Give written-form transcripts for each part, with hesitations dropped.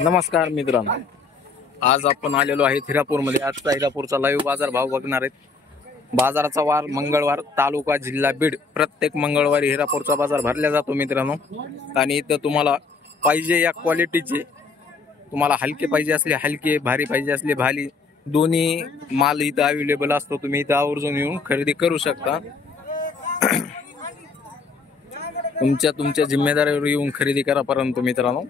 नमस्कार मित्रांनो, आज आपण आलेलो आहे हिरापूरमध्ये। आजचा हिरापूरचा लाईव्ह बाजार भाव बघणार आहेत। बाजाराचा वार मंगळवार, तालुका जिल्हा बीड। प्रत्येक मंगळवारी हिरापूरचा बाजार भरला जातो मित्रांनो। आणि इथं तुम्हाला पाहिजे या क्वालिटीचे, तुम्हाला हलके पाहिजे असले हलके, भारी पाहिजे असले भारी, दोन्ही माल इथं अवेलेबल असतो। तुम्ही इथं आवर्जून येऊन खरेदी करू शकता। तुमच्या जिम्मेदारीवर येऊन खरेदी करा। परंतु मित्रांनो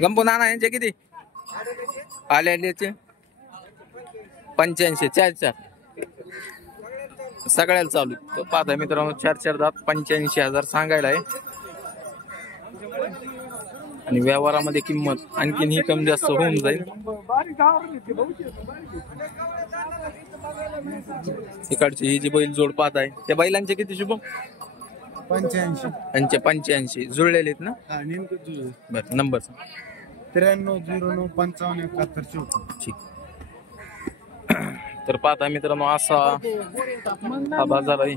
गंपू नाना यांचे किती आल्याचे 85 4 सगळ्याला चालू तो पाहता मित्रांनो। 4 दात 85,000 सांगायला आहे। आणि व्यवहारामध्ये किंमत आणखीन ही कमी जास्त होऊन जाईल। इकडची ही जी बैल जोड पाहत आहे त्या बैलांचे किती शुभम? 85 जुळलेले आहेत ना? बरं, नंबर 9309557174। ठीक। तर पाहता मित्रांनो असा हा बाजार आहे।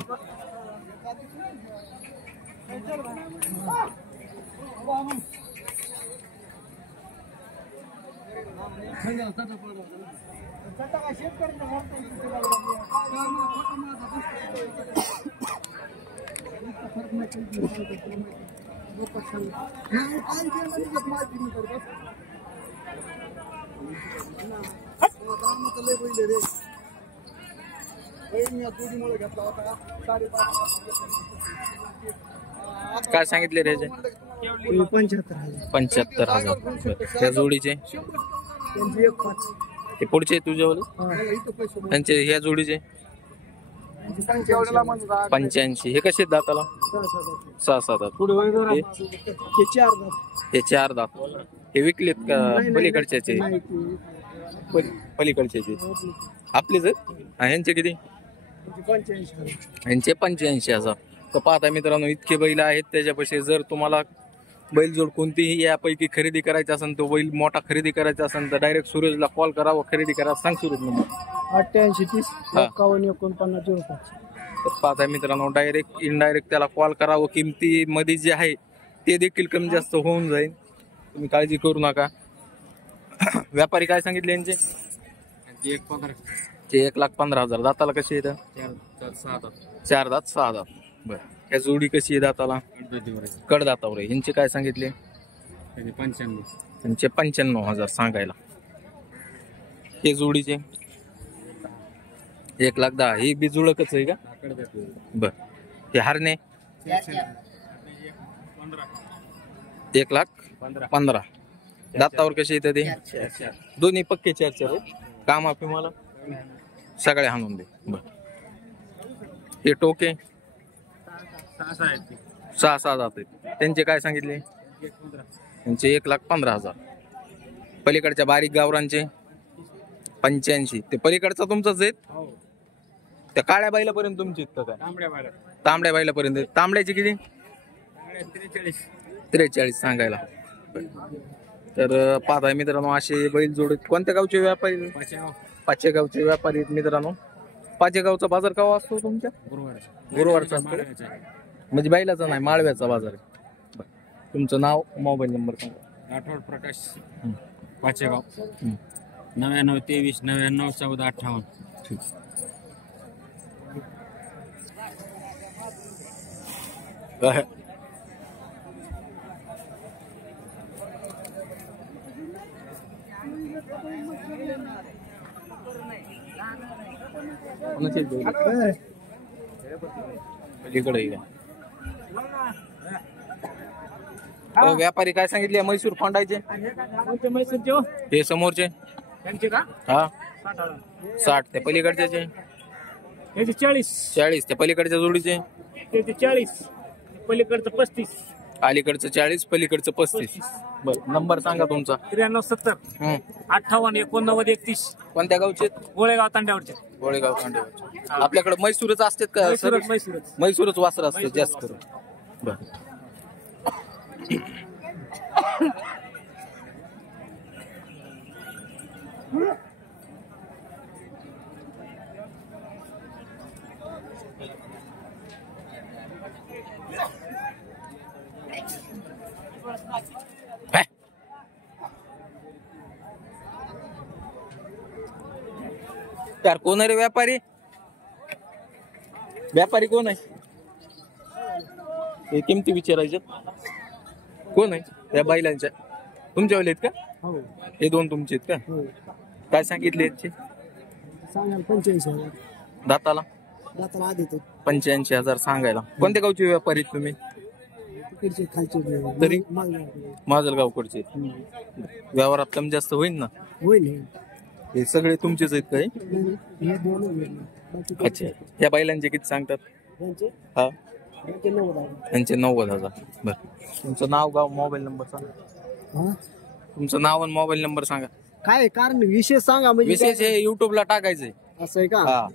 काय सांगितले रे? 75,000। त्या जोडीचे ते पुढचे तुझ्यावाले त्यांचे ह्या जोडीचे 85। हे कसे दाताला? 6 दात। हे 4 दात। हे विकलेत का पलीकडच्याचे? पलीकडच्याचे आपलेच आहेत। ह्यांचे किती? ह्यांचे 85,000। तर पाहता मित्रांनो इतके बैल आहेत त्याच्यापाशी। जर तुम्हाला बैलजोड कोणतीही यापैकी खरेदी करायची असेल, तो बैल मोठा खरेदी करायचा असेल तर डायरेक्ट सूरजला कॉल करा व खरेदी करा। सांग सूरज नंबर? 8830514905। तर पाहता मित्रांनो डायरेक्ट इनडायरेक्ट त्याला कॉल करा व किमतीमध्ये जे आहे ते देखील कमी जास्त होऊन जाईल। तुम्ही काळजी करू नका। व्यापारी काय सांगितले यांचे? 1,15,000। दाताला कशी येतं? 4 दात 6 दात। बरं, ह्या जोडी कशी आहे दाताला? कडदातावर आहे। ह्यांचे काय सांगितले? 95,000 सांगायला। हे जोडीचे 1,10,000। ही बी जुळकच आहे का? बर, हे हारणे 1,15,000। दातावर कसे येतं ते? दोन्ही पक्के 4 काम आपली मला सगळे हाणून दे। बर, हे टोके 6 दात आहेत। त्यांचे काय सांगितले? त्यांचे 1,15,000। पलीकडच्या बारीक गावरांचे 85। ते पलीकडचा तुमचाच आहेत? त्या काळ्या बैलापर्यंत तुमची इतकं काय? तांबड्या बैलापर्यंत। तांबड्याचे किती? 43 सांगायला। तर पाहताय मित्रांनो असे बैल जोड। कोणत्या गावचे व्यापारी? पाचेगावचे व्यापारी आहेत मित्रांनो। पाचेगावचा बाजार केव्हा असतो तुमच्या? गुरुवारचा असतो। म्हणजे बैलाचा नाही, माळव्याचा बाजार आहे। तुमचं नाव, मोबाईल नंबर सांगा? राठोड प्रकाश, पाचेगाव, 9923991458। ठीक। व्यापारी काय सांगितले म्हैसूर फोंडायचे? हे समोरचे हा 60। ते पलीकडचे 40। ते पलीकडच्या जोडीचे 40, पलीकडचं 35, अलीकडचं 40, पलीकडचं 35। बरं, नंबर सांगा तुमचा? 9370 588931। कोणत्या गावचे? गोळेगाव तांड्यावरचे। गोळेगाव तांड्यावरचे। आपल्याकडे म्हैसूरच असतात का? म्हैसूरच वासर असते जास्त करून। बरं, हे. यार कोण आहे रे व्यापारी? व्यापारी कोण आहे? हे किमती विचारायचे कोण आहे या बैलांच्या? तुमच्या वेळेत का? हे दोन तुमचे आहेत का? काय सांगितले यांचे? 85,000 दाताला दाताला आधी तर 85,000 सांगायला. कोणत्या गावचे व्यापारी आहेत तुम्ही? तिकडचे खालचे तरी मागणार माजलगावकडचे. व्यवहारात कमी जास्त होईल ना? होईल हे सगळे तुमचेच आहेत काही? हे दोन होईल. बाकी अच्छा. या बैलांचे किती सांगतात? त्यांचे हा त्यांचे 90,000. त्यांचे 90,000. बरं. तुमचं नाव गाव मोबाईल नंबर सांगा. हा तुमचं नाव आणि मोबाईल नंबर सांगा. काय कारण विशेष सांगा म्हणजे विशेष हे युट्यूबला टाकायचंय. असं आहे का? हा.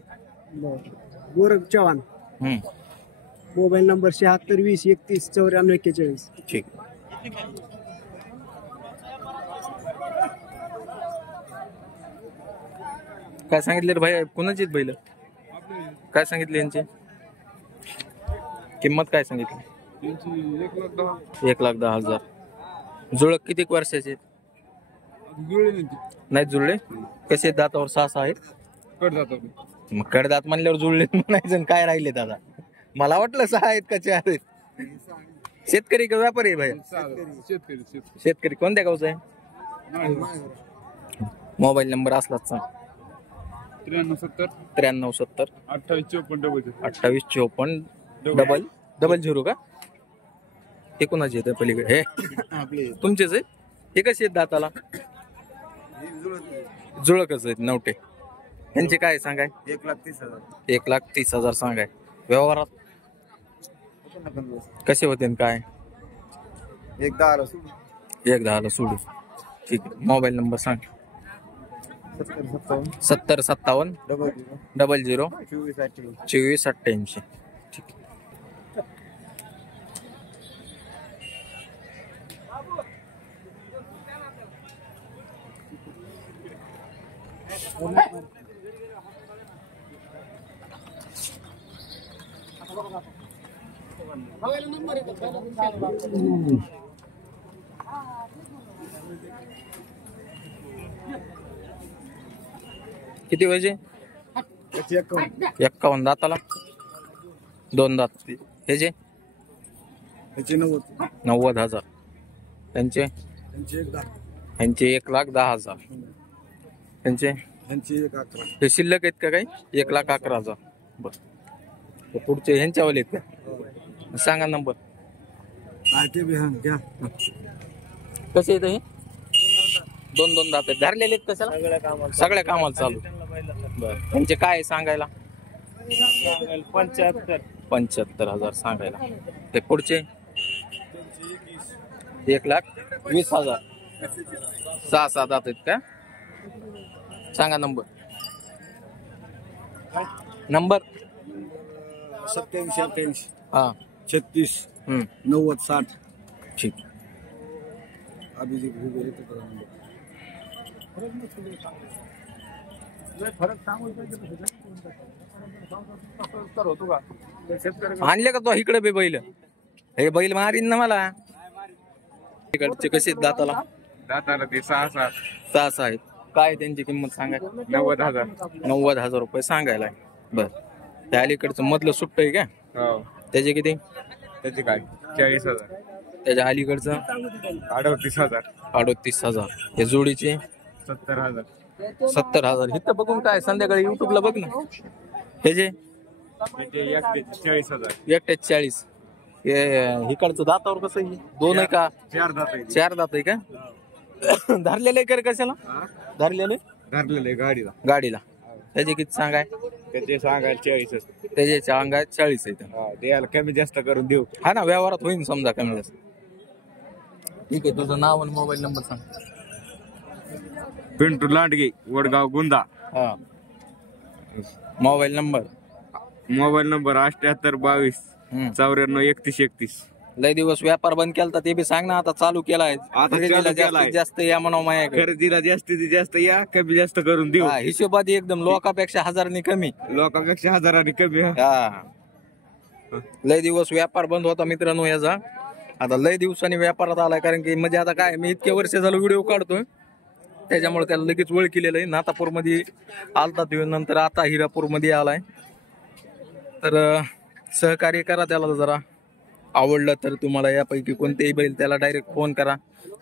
बरं. गोरख चव्हाण, हम्म. Mobile number 76 20 31 94 41. ठीक. काय सांगितले रे भाई? कुणाची आहेत बैल? काय सांगितले यांचे? किंमत काय सांगितली? 1,10,000. जुळक किती वर्षाचे आहेत? नाही जुळले. कसे दातावर 6 आहेत? मग कडदात म्हणल्यावर जुळले म्हणायचं. काय राहिले दादा? मला वाटलं 6 आहेत का 4 आहेत. शेतकरी का व्यापारी आहे भाई? शेतकरी. कोणत्या गावचा आहे? मोबाईल नंबर असलाच सांग. 9370 2854 00 का? हे कोणाचे आहेत पलीकडे? हे तुमचेच आहे? हे कसे आहेत दाताला? जुळकच आहेत नवटे. यांचे काय सांगाय? 1,30,000. 1,30,000 सांगाय. व्यवहारात कसे होते काय? 1,10,000 1,10,000 सोडू. ठीक आहे. मोबाईल नंबर सांग. 70 57 00 24 88. ठीक आहे. किती वयाचे? 51 दाताला. 2 दात. ह्याचे 90,000. त्यांचे 1,10,000. त्यांचे हे शिल्लक आहेत का काही? 1,11,000. बर. पुढचे ह्यांच्यावाले आहेत का? सांगा नंबर. कसे आहेत हे? 2 दात आहेत. धरलेले आहेत कशाला? सगळ्या कामाला चालू. बर. त्यांचे काय सांगायला? 75,000 सांगायला. ते पुढचे 1,20,000. 6 दात आहेत का? सांगा नंबर. 87 हा 36 90 60. ठीक. आणले का तो इकडे बे बैल? हे बैल मारीन ना मला. इकडचे कसे आहेत दाताला? दाताला ते 6 आहेत. काय त्यांची किंमत सांगा? 90,000. 90,000 रुपये सांगायला. बर. त्या अलीकडचं मधलं सुट्ट आहे का? हो. त्याचे किती? त्याचे काय 40,000. त्याच्या अलीकडचं 38,000. 38,000. हे जोडीचे 70,000. 70,000. इथं बघून काय संध्याकाळी युट्यूबला बघ ना. ह्याचे त्याचे 40,000. एकट्याच 40. हे इकडचं दातावर कसं आहे? 2 आहे का? 4 दात 4 दात आहे का? धरलेले कर कशाला? धरलेले धरलेले गाडीला. गाडीला. त्याचे किती सांगाय? त्याचे सांगायला 40. त्याचे अंगात 40 आहेत. द्यायला कमी जास्त करून देऊ. हा ना, व्यवहारात होईल समजा कमी जास्त. ठीक आहे. तुझं नाव आणि मोबाईल नंबर सांग. पिंटू लांडगे, वडगाव गुंदा. हा. Mobile number 78 22 94 31 31. लय दिवस व्यापार बंद केला ते बी सांग ना. आता चालू केलाय. आता खरेदीला चालू केलाय. जास्तीत जास्त या म्हणा माझ्याकडे. खरेदीला जास्तीत जास्त या, कमी जास्त करून देऊ. हा, हिशोबात एकदम लोकांपेक्षा 1000 कमी. लोकांपेक्षा 1000 कमी. हा. लय दिवस व्यापार बंद होता मित्रांनो याचा. आता लय दिवसांनी व्यापारात आलाय, कारण की म्हणजे आता काय मी इतके वर्ष झालं व्हिडिओ काढतोय त्याच्यामुळे त्याला लगेच ओळख केलेलं आहे. नातापूर मध्ये आलता तो, नंतर आता हिरापूर मध्ये आलाय. तर सहकार्य करा त्याला. जरा आवडलं तर तुम्हाला यापैकी कोणतेही बैल त्याला डायरेक्ट फोन करा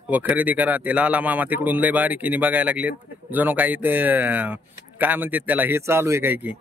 व खरेदी करा. ते लाला मामा तिकडून लय बारीकीने बघायला लागलेत, जणू काही ते काय म्हणतात त्याला हे चालू आहे काय की